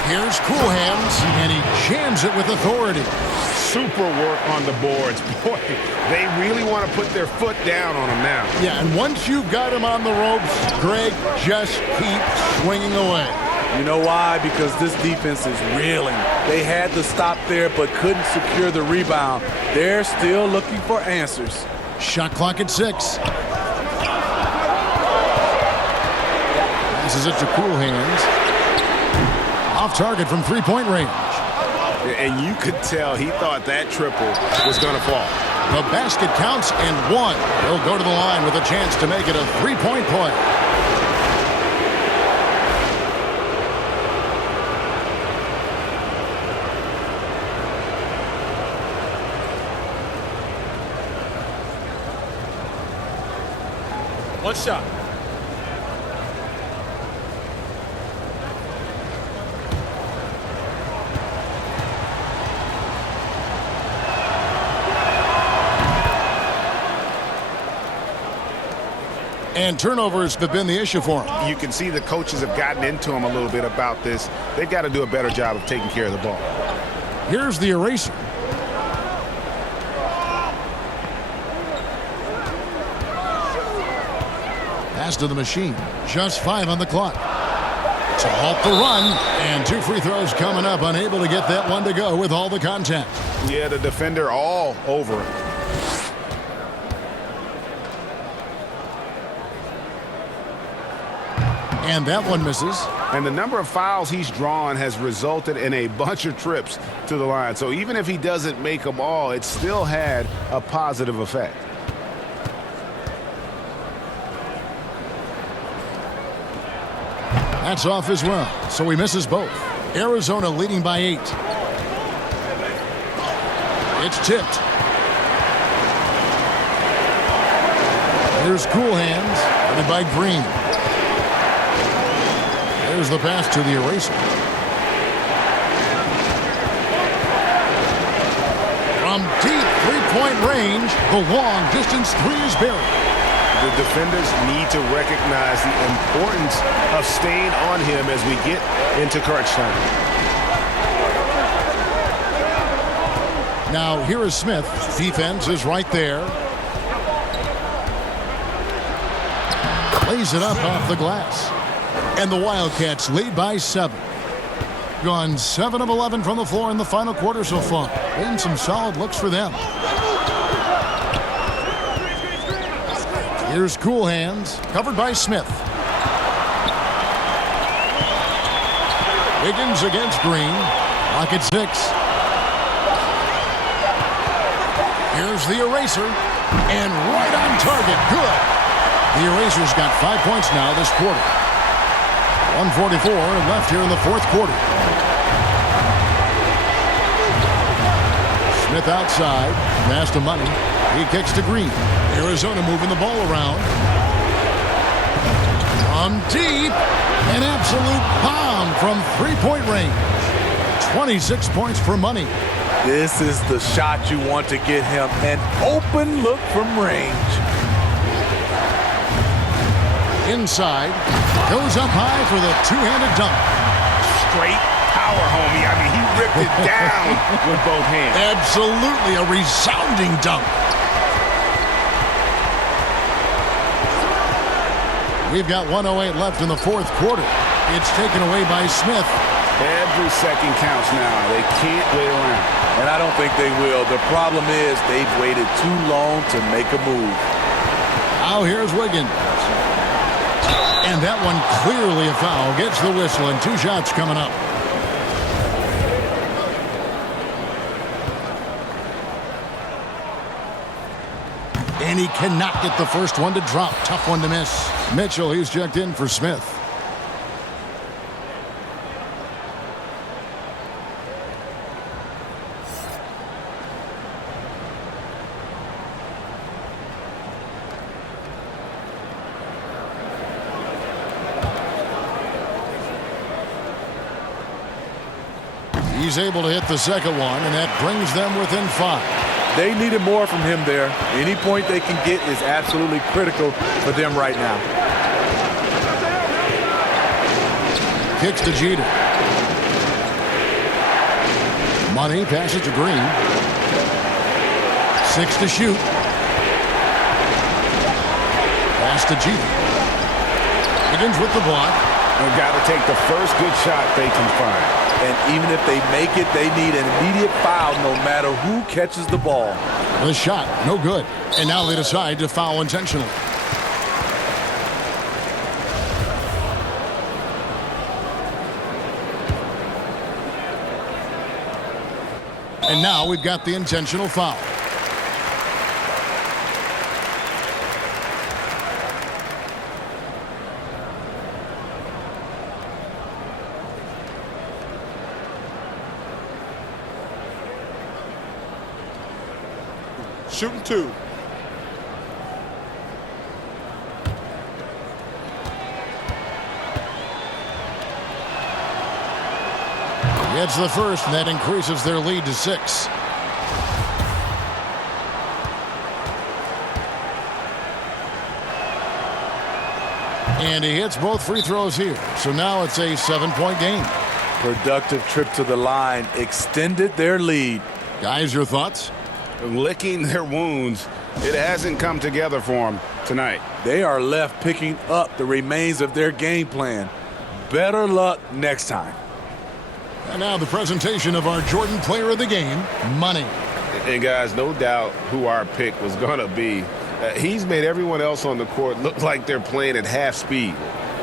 Here's Cool Hands. And he jams it with authority. Super work on the boards. Boy, they really want to put their foot down on him now. Yeah, and once you've got him on the ropes, Greg just keeps swinging away. You know why? Because this defense is reeling. They had to stop there but couldn't secure the rebound. They're still looking for answers. Shot clock at 6. Passes it to Cool Hands. Off target from 3-point range. And you could tell he thought that triple was going to fall. The basket counts and 1. He'll go to the line with a chance to make it a 3-point play. One shot. And turnovers have been the issue for him. You can see the coaches have gotten into him a little bit about this. They've got to do a better job of taking care of the ball. Here's the eraser. Pass to the machine. Just 5 on the clock. To halt the run. And 2 free throws coming up. Unable to get that one to go with all the contact. Yeah, the defender all over it. And that one misses. And the number of fouls he's drawn has resulted in a bunch of trips to the line. So even if he doesn't make them all, it still had a positive effect. That's off as well, so he misses both. Arizona leading by 8. It's tipped. Here's Cool Hands, headed by Green. There's the pass to the eraser. From deep three-point range, the long distance three is buried. The defenders need to recognize the importance of staying on him as we get into crunch time. Now here is Smith. Defense is right there. Lays it up off the glass. And the Wildcats lead by 7. Gone 7 of 11 from the floor in the final quarter so far. Been some solid looks for them. Here's Cool Hands, covered by Smith. Wiggins against Green. Lock at 6. Here's the eraser. And right on target. Good. The eraser's got 5 points now this quarter. 1:44 left here in the fourth quarter. Smith outside. Pass to Money. He kicks to Green. Arizona moving the ball around. From deep. An absolute bomb from three-point range. 26 points for Money. This is the shot you want to get him. An open look from range. Inside. Goes up high for the two-handed dunk. Straight power, homie. I mean, he ripped it down with both hands. Absolutely a resounding dunk. We've got 1:08 left in the fourth quarter. It's taken away by Smith. Every second counts now. They can't wait around. And I don't think they will. The problem is they've waited too long to make a move. Now here's Wiggins. And that one clearly a foul. Gets the whistle and 2 shots coming up. And he cannot get the first one to drop. Tough one to miss. Mitchell, he's checked in for Smith. He's able to hit the second one, and that brings them within 5. They needed more from him there. Any point they can get is absolutely critical for them right now. Kicks to Jeter. Money passes to Green. 6 to shoot. Pass to Jeter. Begins with the block. They've got to take the first good shot they can find. And even if they make it, they need an immediate foul no matter who catches the ball. The shot, no good. And now they decide to foul intentionally. And now we've got the intentional foul. Shooting 2. Gets the first, and that increases their lead to 6. And he hits both free throws here. So now it's a 7-point game. Productive trip to the line extended their lead. Guys, your thoughts? Licking their wounds. It hasn't come together for them to tonight. They are left picking up the remains of their game plan. Better luck next time. And now the presentation of our Jordan Player of the Game, money. And guys, no doubt who our pick was going to be. He's made everyone else on the court look like they're playing at half speed.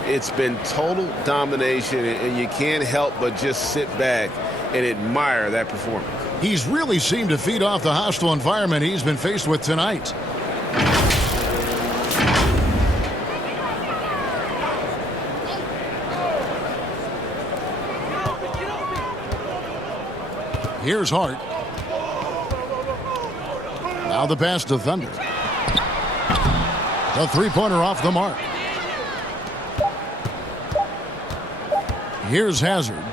It's been total domination, and you can't help but just sit back and admire that performance. He's really seemed to feed off the hostile environment he's been faced with tonight. Here's Hart. Now the pass to Thunder. The three-pointer off the mark. Here's Hazard.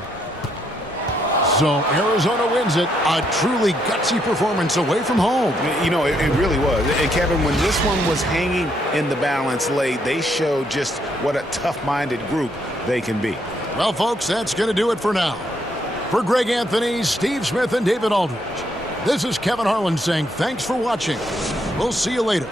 So Arizona wins it. A truly gutsy performance away from home. You know, it really was. And Kevin, when this one was hanging in the balance late, they showed just what a tough-minded group they can be. Well, folks, that's going to do it for now. For Greg Anthony, Steve Smith, and David Aldridge, this is Kevin Harlan saying thanks for watching. We'll see you later.